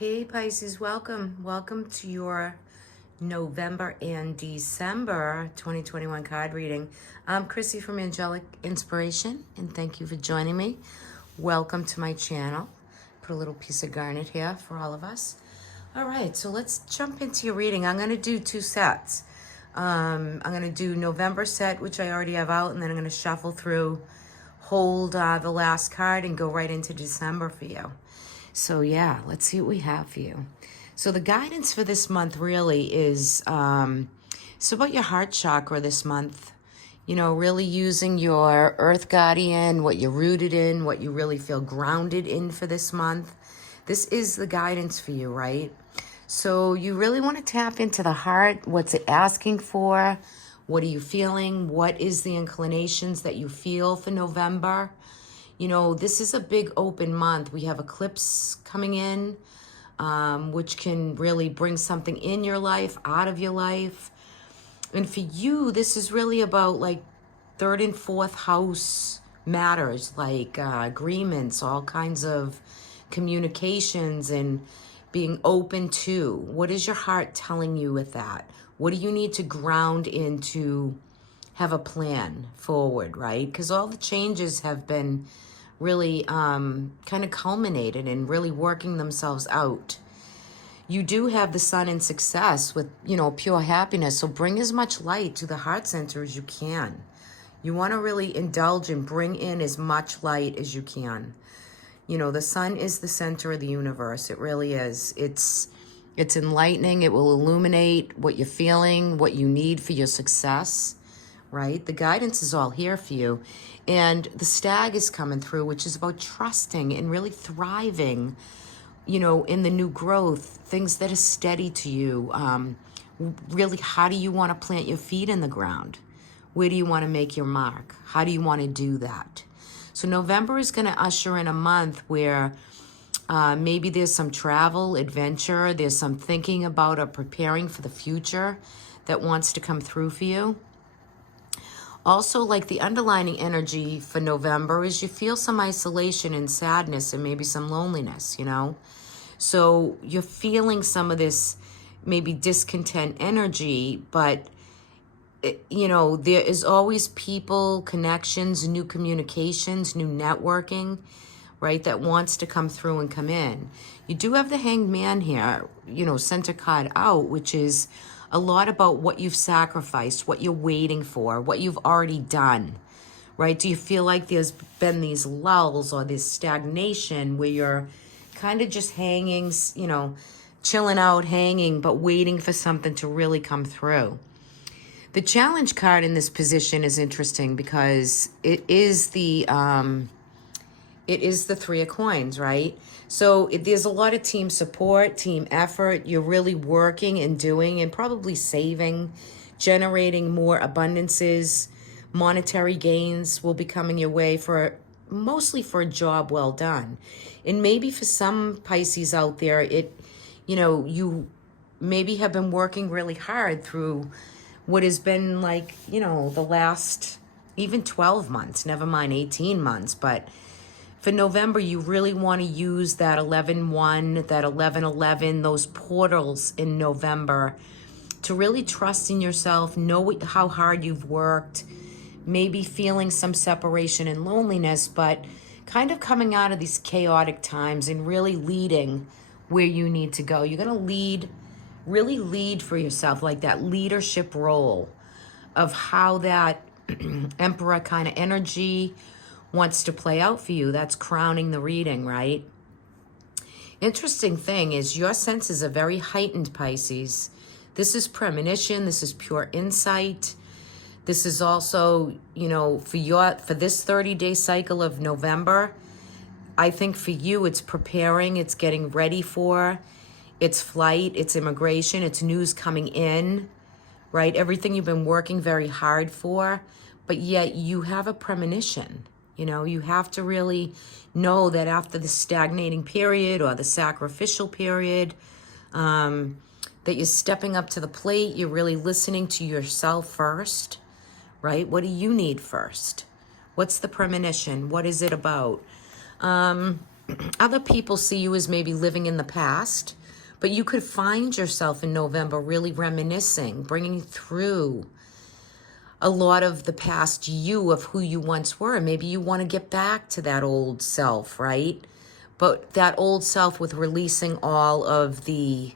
Hey Pisces, welcome. Welcome to your November and December 2021 card reading. I'm Chrissy from Angelic Inspiration, and thank you for joining me. Welcome to my channel. Put a little piece of garnet here for all of us. All right, so let's jump into your reading. I'm going to do two sets. I'm going to do November set, which I already have out, and then I'm going to shuffle through, hold the last card, and go right into December for you. So yeah, let's see what we have for you. So the guidance for this month really is, it's about your heart chakra this month. You know, really using your earth guardian, what you're rooted in, what you really feel grounded in for this month. This is the guidance for you, right? So you really want to tap into the heart. What's it asking for? What are you feeling? What is the inclinations that you feel for November? You know, this is a big open month. We have eclipse coming in, which can really bring something in your life, out of your life. And for you, this is really about like third and fourth house matters, like agreements, all kinds of communications and being open to. What is your heart telling you with that? What do you need to ground into have a plan forward, right? Because all the changes have been really kind of culminated and really working themselves out. You do have the sun in success with, you know, pure happiness. So bring as much light to the heart center as you can. You want to really indulge and bring in as much light as you can. You know, the sun is the center of the universe. It really is. It's enlightening. It will illuminate what you're feeling, what you need for your success, right? The guidance is all here for you. And the stag is coming through, which is about trusting and really thriving, you know, in the new growth, things that are steady to you. Really, how do you want to plant your feet in the ground? Where do you want to make your mark? How do you want to do that? So November is going to usher in a month where maybe there's some travel, adventure, there's some thinking about or preparing for the future that wants to come through for you. Also, like the underlining energy for November is you feel some isolation and sadness and maybe some loneliness, you know? So you're feeling some of this maybe discontent energy, but, you know, there is always people, connections, new communications, new networking, right, that wants to come through and come in. You do have the Hanged Man here, you know, center card out, which is a lot about what you've sacrificed, what you're waiting for, what you've already done, right? Do you feel like there's been these lulls or this stagnation where you're kind of just hanging, you know, chilling out, hanging, but waiting for something to really come through? The challenge card in this position is interesting because it is the Three of Coins, right? So there's a lot of team support, team effort. You're really working and doing and probably saving, generating more abundances. Monetary gains will be coming your way mostly for a job well done. And maybe for some Pisces out there, you know, you maybe have been working really hard through what has been like, you know, the last even 12 months, never mind 18 months, but for November, you really want to use that 11-1, that 11-11, those portals in November to really trust in yourself, know how hard you've worked, maybe feeling some separation and loneliness, but kind of coming out of these chaotic times and really leading where you need to go. You're going to really lead for yourself, like that leadership role of how that Emperor kind of energy wants to play out for you. That's crowning the reading, right? Interesting thing is your senses are very heightened, Pisces. This is premonition. This is pure insight. This is also, you know, for this 30-day cycle of November, I think for you, it's preparing, it's getting ready for, it's flight, it's immigration, it's news coming in, right? Everything you've been working very hard for, but yet you have a premonition. You know, you have to really know that after the stagnating period or the sacrificial period, that you're stepping up to the plate. You're really listening to yourself first, right? What do you need first? What's the premonition? What is it about? Other people see you as maybe living in the past, but you could find yourself in November really reminiscing, bringing through a lot of the past you of who you once were. Maybe you want to get back to that old self, right? But that old self with releasing all of the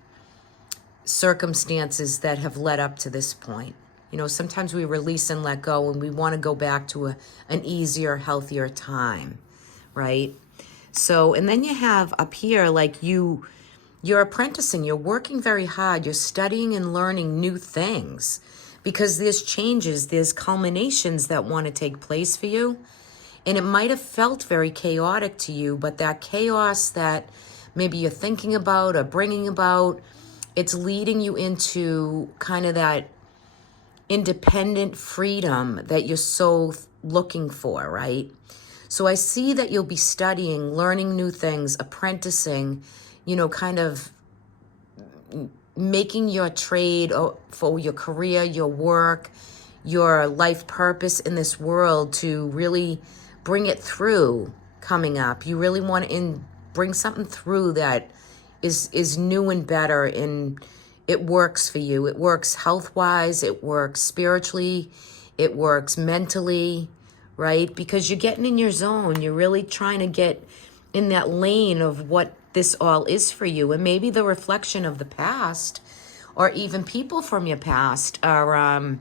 circumstances that have led up to this point. You know, sometimes we release and let go and we want to go back to an easier, healthier time, right? So, and then you have up here, like you're apprenticing, you're working very hard, you're studying and learning new things because there's changes, there's culminations that want to take place for you. And it might have felt very chaotic to you, but that chaos that maybe you're thinking about or bringing about, it's leading you into kind of that independent freedom that you're so looking for, right? So I see that you'll be studying, learning new things, apprenticing, you know, kind of making your trade for your career, your work, your life purpose in this world to really bring it through coming up. You really want to bring something through that is new and better, and it works for you. It works health-wise, it works spiritually, it works mentally, right? Because you're getting in your zone. You're really trying to get in that lane of what this all is for you. And maybe the reflection of the past or even people from your past are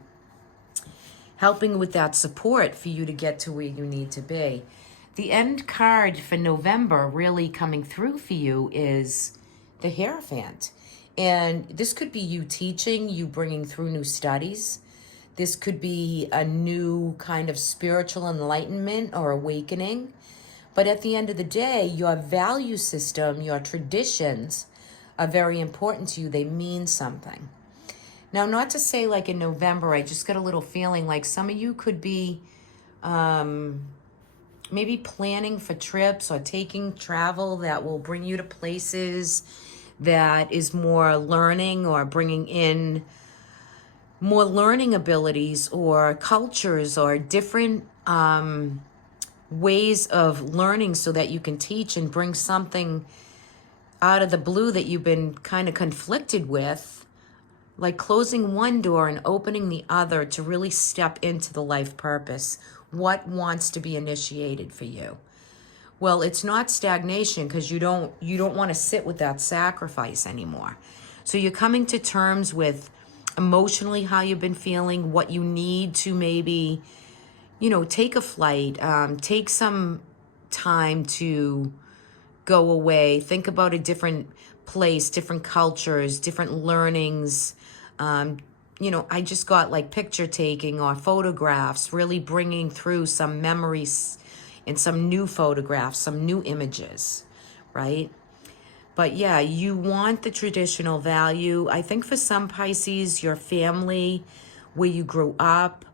helping with that support for you to get to where you need to be. The end card for November really coming through for you is the Hierophant. And this could be you teaching, you bringing through new studies. This could be a new kind of spiritual enlightenment or awakening. But at the end of the day, your value system, your traditions are very important to you. They mean something. Now, not to say like in November, I just got a little feeling like some of you could be maybe planning for trips or taking travel that will bring you to places that is more learning or bringing in more learning abilities or cultures or different ways of learning so that you can teach and bring something out of the blue that you've been kind of conflicted with, like closing one door and opening the other to really step into the life purpose. What wants to be initiated for you? Well, it's not stagnation because you don't want to sit with that sacrifice anymore. So you're coming to terms with emotionally how you've been feeling, what you need to maybe, you know, take a flight, take some time to go away, think about a different place, different cultures, different learnings. You know, I just got like picture taking or photographs, really bringing through some memories and some new photographs, some new images, right? But yeah, you want the traditional value. I think for some Pisces, your family, where you grew up,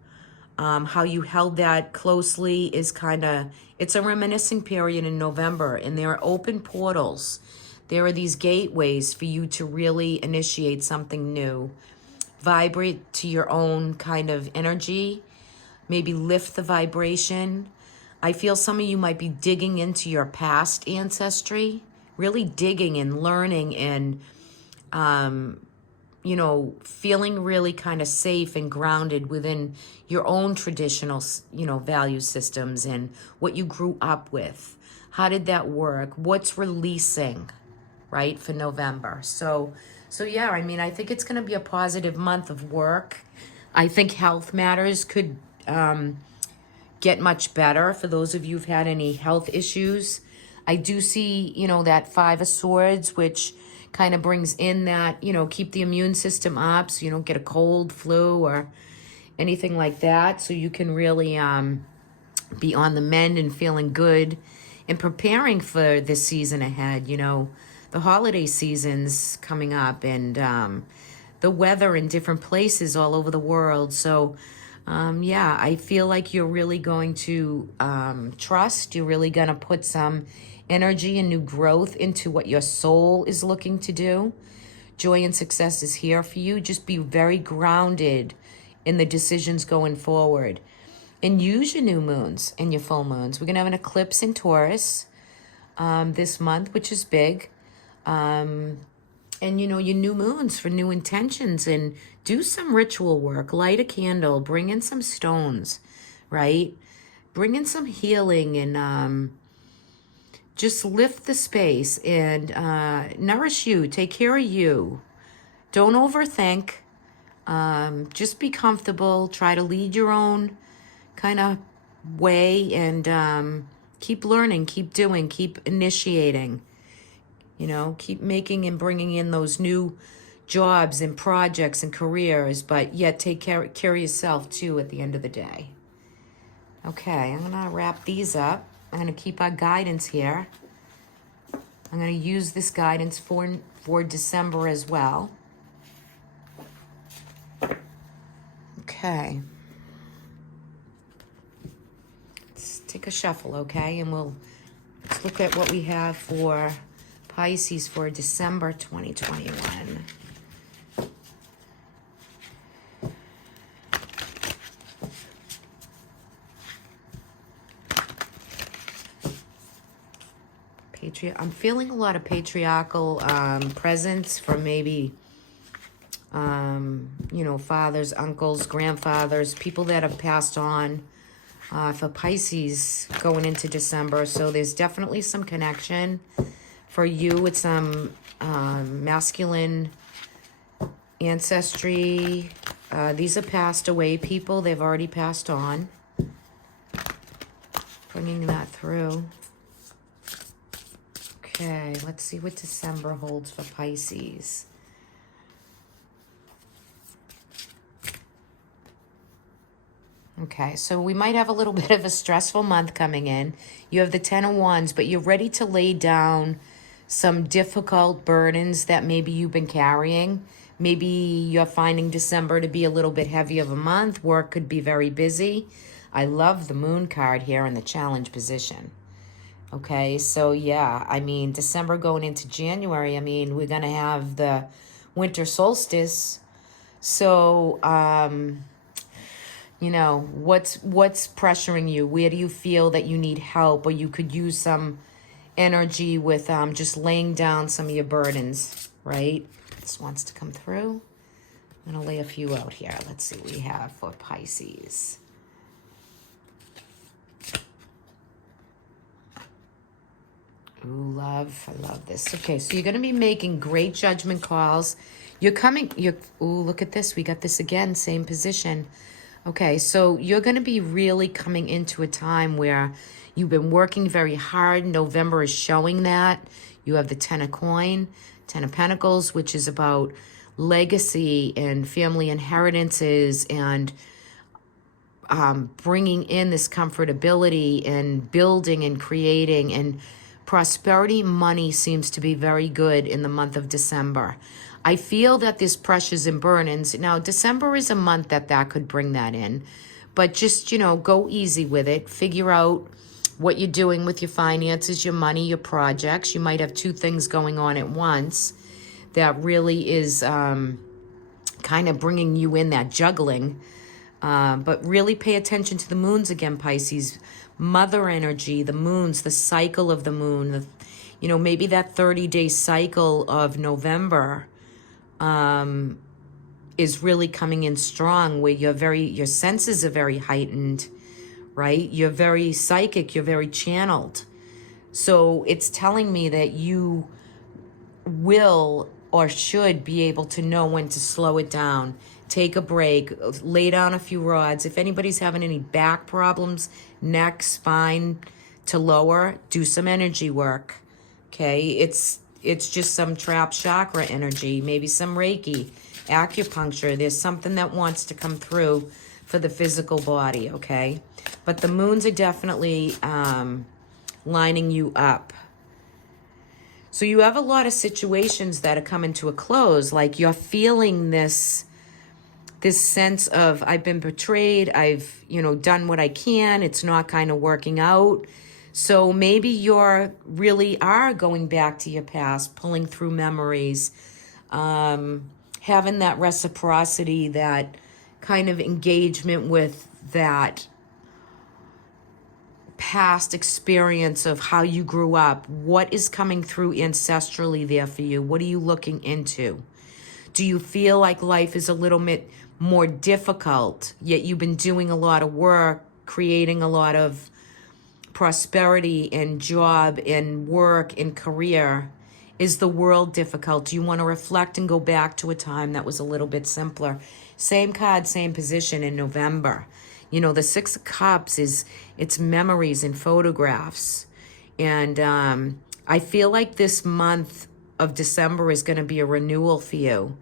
how you held that closely is kind of, it's a reminiscing period in November, and there are open portals. There are these gateways for you to really initiate something new, vibrate to your own kind of energy, maybe lift the vibration. I feel some of you might be digging into your past ancestry, really digging and learning and, you know, feeling really kind of safe and grounded within your own traditional, you know, value systems and what you grew up with. How did that work? What's releasing, right, for November? So yeah, I mean, I think it's going to be a positive month of work. I think health matters could get much better for those of you who've had any health issues. I do see, you know, that Five of Swords, which kind of brings in that, you know, keep the immune system up so you don't get a cold, flu, or anything like that. So you can really be on the mend and feeling good and preparing for this season ahead. You know, the holiday season's coming up, and the weather in different places all over the world. So yeah, I feel like you're really going to trust. You're really going to put some energy and new growth into what your soul is looking to do. Joy and success is here for you. Just be very grounded in the decisions going forward. And use your new moons and your full moons. We're going to have an eclipse in Taurus. this month, which is big. And, your new moons for new intentions, and do some ritual work, light a candle, bring in some stones, right? Bring in some healing, and just lift the space and nourish you, take care of you. Don't overthink. Just be comfortable, try to lead your own kind of way, and keep learning, keep doing, keep initiating. Keep making and bringing in those new jobs and projects and careers, but yet take care of yourself too at the end of the day. Okay, I'm going to wrap these up. I'm going to keep our guidance here. I'm going to use this guidance for December as well. Okay. Let's take a shuffle, okay? And let's look at what we have for Pisces for December 2021. I'm feeling a lot of patriarchal presence from maybe, fathers, uncles, grandfathers, people that have passed on for Pisces going into December. So there's definitely some connection. For you, it's some masculine ancestry. These are passed away people. They've already passed on. Bringing that through. Okay, let's see what December holds for Pisces. Okay, so we might have a little bit of a stressful month coming in. You have the 10 of Wands, but you're ready to lay down some difficult burdens that maybe you've been carrying. Maybe you're finding December to be a little bit heavy of a month. Work could be very busy. I love the moon card here in the challenge position. Okay, so yeah, December going into January, we're going to have the winter solstice. So, what's pressuring you? Where do you feel that you need help, or you could use some energy with just laying down some of your burdens, right? This wants to come through. I'm going to lay a few out here. Let's see what we have for Pisces. Ooh, love. I love this. Okay, so you're going to be making great judgment calls. Ooh, look at this. We got this again, same position. Okay, so you're going to be really coming into a time where you've been working very hard. November is showing that. You have the 10 of coin, 10 of pentacles, which is about legacy and family inheritances and bringing in this comfortability and building and creating, and prosperity. Money seems to be very good in the month of December. I feel that there's pressures and burdens. Now, December is a month that could bring that in, but just, go easy with it. Figure out what you're doing with your finances, your money, your projects. You might have two things going on at once that really is kind of bringing you in that juggling. But really pay attention to the moons again, Pisces. Mother energy, the moons, the cycle of the moon, maybe that 30-day cycle of November is really coming in strong, where your senses are very heightened, right? You're very psychic, you're very channeled. So it's telling me that you will or should be able to know when to slow it down, take a break, lay down a few rods. If anybody's having any back problems, neck, spine to lower, do some energy work. Okay, it's just some trapped chakra energy, maybe some Reiki, acupuncture. There's something that wants to come through for the physical body, okay? But the moons are definitely lining you up. So you have a lot of situations that are coming to a close, like you're feeling this sense of, I've been betrayed, I've, done what I can, it's not kind of working out. So maybe you're really are going back to your past, pulling through memories, having that reciprocity, that kind of engagement with that past experience of how you grew up? What is coming through ancestrally there for you? What are you looking into? Do you feel like life is a little bit more difficult, yet you've been doing a lot of work, creating a lot of prosperity and job and work and career? Is the world difficult? Do you want to reflect and go back to a time that was a little bit simpler? Same card, same position in November. You know, the Six of Cups it's memories and photographs. And I feel like this month of December is going to be a renewal for you.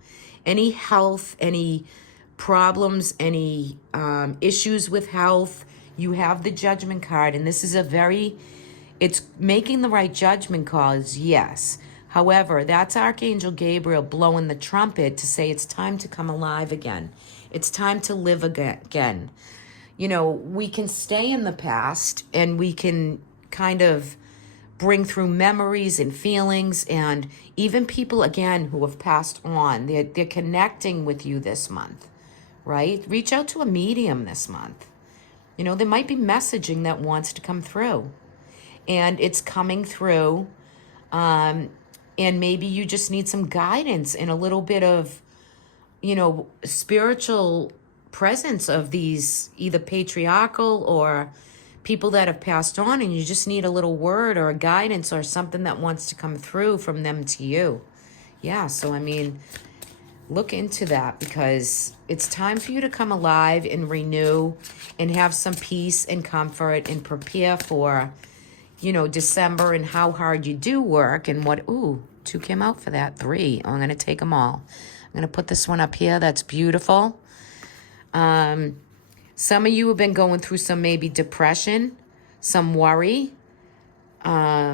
Any health, any problems, any issues with health, you have the Judgment card. And this is it's making the right judgment calls, yes. However, that's Archangel Gabriel blowing the trumpet to say it's time to come alive again. It's time to live again. You know, we can stay in the past and we can kind of bring through memories and feelings, and even people, again, who have passed on. They're connecting with you this month, right? Reach out to a medium this month. You know, there might be messaging that wants to come through. And it's coming through. And maybe you just need some guidance and a little bit of, you know, spiritual presence of these either patriarchal or people that have passed on, and you just need a little word or a guidance or something that wants to come through from them to you. Yeah, so I mean, look into that, because it's time for you to come alive and renew and have some peace and comfort and prepare for, you know, December and how hard you do work and what. Ooh, 2 came out for that. 3. I'm going to take them all. I'm going to put this one up here. That's beautiful. Some of you have been going through some maybe depression, some worry. Got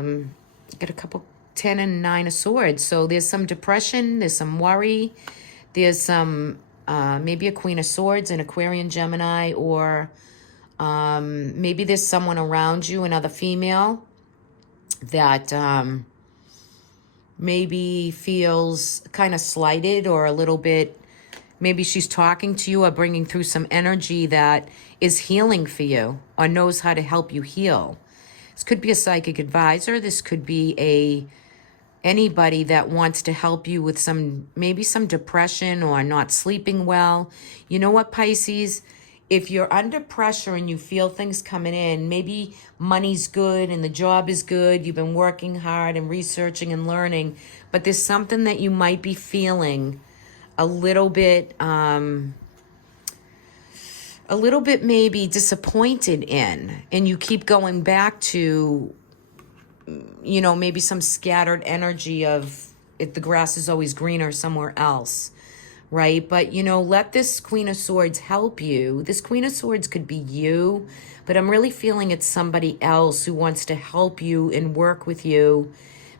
a couple 10 and 9 of Swords. So there's some depression. There's some worry. There's some maybe a Queen of Swords, an Aquarian, Gemini, or maybe there's someone around you, another female, that maybe feels kind of slighted or a little bit, maybe she's talking to you or bringing through some energy that is healing for you or knows how to help you heal. This could be a psychic advisor. This could be anybody that wants to help you with maybe some depression or not sleeping well. You know what, Pisces? If you're under pressure and you feel things coming in, maybe money's good and the job is good, you've been working hard and researching and learning, but there's something that you might be feeling a little bit maybe disappointed in, and you keep going back to, you know, maybe some scattered energy of the grass is always greener somewhere else. Right? But, you know, let this Queen of Swords help you. This Queen of Swords could be you, but I'm really feeling it's somebody else who wants to help you and work with you.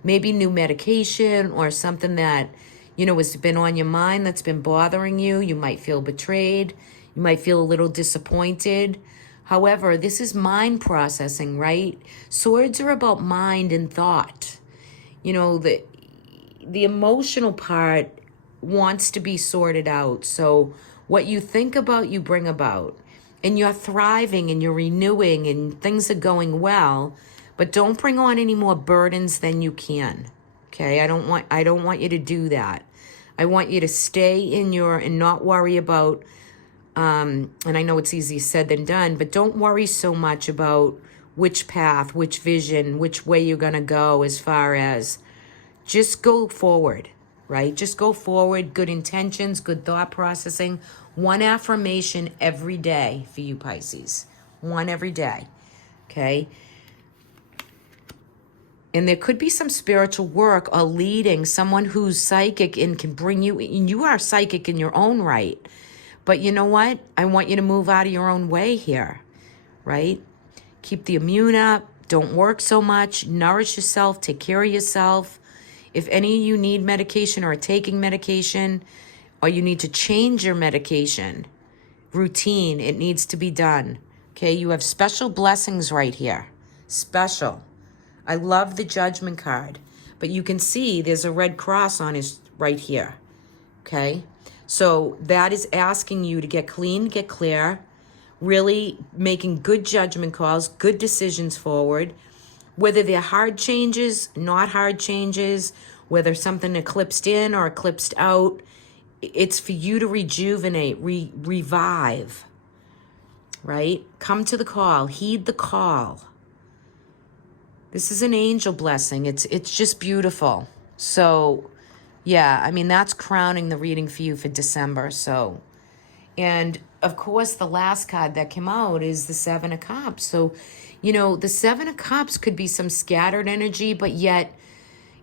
Maybe new medication or something that, you know, has been on your mind that's been bothering you. You might feel betrayed. You might feel a little disappointed. However, this is mind processing, right? Swords are about mind and thought. You know, the emotional part wants to be sorted out. So what you think about, you bring about. And you're thriving and you're renewing and things are going well, but don't bring on any more burdens than you can. Okay? I don't want you to do that. I want you to stay and not worry about and I know it's easier said than done, but don't worry so much about which path, which vision, which way you're going to go, as far as just go forward. Right? Just go forward. Good intentions, good thought processing. One affirmation every day for you, Pisces. One every day. Okay? And there could be some spiritual work or leading, someone who's psychic and can bring you, and you are psychic in your own right. But you know what? I want you to move out of your own way here. Right? Keep the immune up. Don't work so much. Nourish yourself. Take care of yourself. If any of you need medication or are taking medication, or you need to change your medication routine, it needs to be done. Okay, you have special blessings right here. Special. I love the Judgment card, but you can see there's a red cross on his right here. Okay, so that is asking you to get clean, get clear, really making good judgment calls, good decisions forward, whether they're hard changes, not hard changes, whether something eclipsed in or eclipsed out. It's for you to rejuvenate, revive, right? Come to the call, heed the call. This is an angel blessing. It's just beautiful. So, yeah, I mean, that's crowning the reading for you for December. So, and of course, the last card that came out is the Seven of Cups. So, the Seven of Cups could be some scattered energy, but yet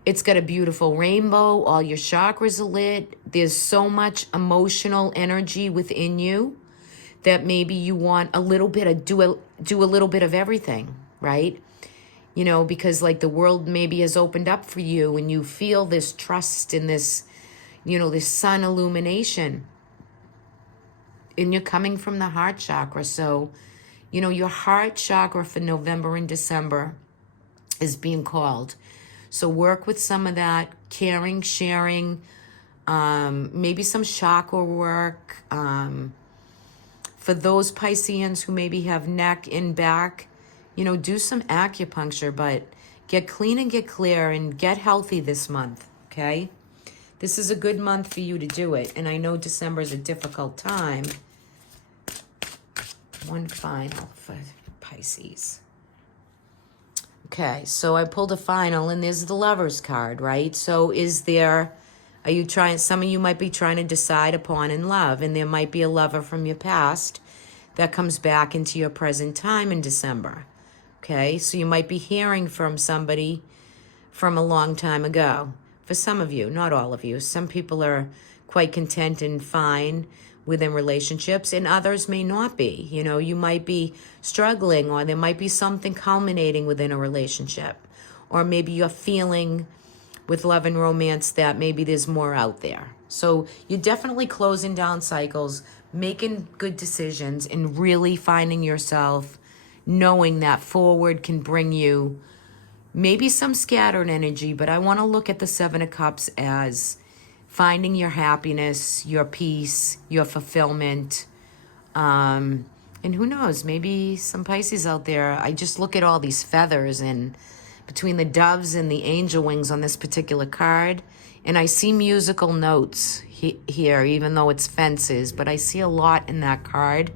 it's got a beautiful rainbow. All your chakras are lit. There's so much emotional energy within you that maybe you want a little bit of do a little bit of everything, right? Because like the world maybe has opened up for you and you feel this trust in this, this sun illumination. And you're coming from the heart chakra. So, your heart chakra for November and December is being called. So work with some of that caring, sharing, maybe some chakra work. For those Pisceans who maybe have neck and back, do some acupuncture, but get clean and get clear and get healthy this month, okay? This is a good month for you to do it. And I know December is a difficult time. One final for Pisces. Okay, so I pulled a final, and there's the Lover's card, right? So some of you might be trying to decide upon in love, and there might be a lover from your past that comes back into your present time in December. Okay, so you might be hearing from somebody from a long time ago. For some of you, not all of you. Some people are quite content and fine within relationships, and others may not be. You might be struggling, or there might be something culminating within a relationship. Or maybe you're feeling with love and romance that maybe there's more out there. So you're definitely closing down cycles, making good decisions, and really finding yourself knowing that forward can bring you maybe some scattered energy, but I want to look at the Seven of Cups as finding your happiness, your peace, your fulfillment. And who knows, maybe some Pisces out there. I just look at all these feathers and between the doves and the angel wings on this particular card, and I see musical notes here, even though it's fences, but I see a lot in that card.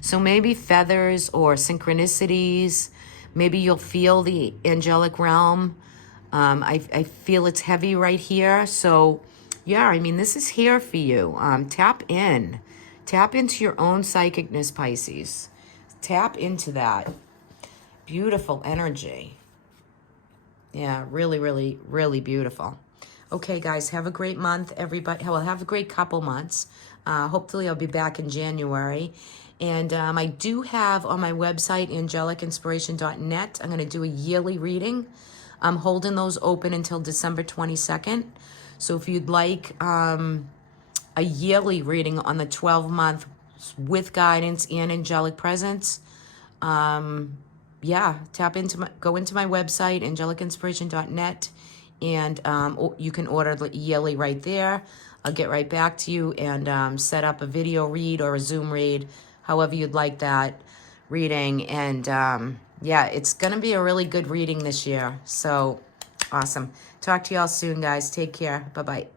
So maybe feathers or synchronicities. Maybe you'll feel the angelic realm. I feel it's heavy right here. So yeah, I mean, this is here for you. Tap in. Tap into your own psychicness, Pisces. Tap into that. Beautiful energy. Yeah, really, really, really beautiful. Okay, guys, have a great month, everybody. Well, have a great couple months. Hopefully, I'll be back in January. And I do have on my website, angelicinspiration.net, I'm going to do a yearly reading. I'm holding those open until December 22nd. So if you'd like a yearly reading on the 12-month with guidance and angelic presence, yeah, go into my website, angelicinspiration.net, and you can order the yearly right there. I'll get right back to you and set up a video read or a Zoom read, however you'd like that reading. And yeah, it's going to be a really good reading this year. So awesome. Talk to y'all soon, guys. Take care. Bye-bye.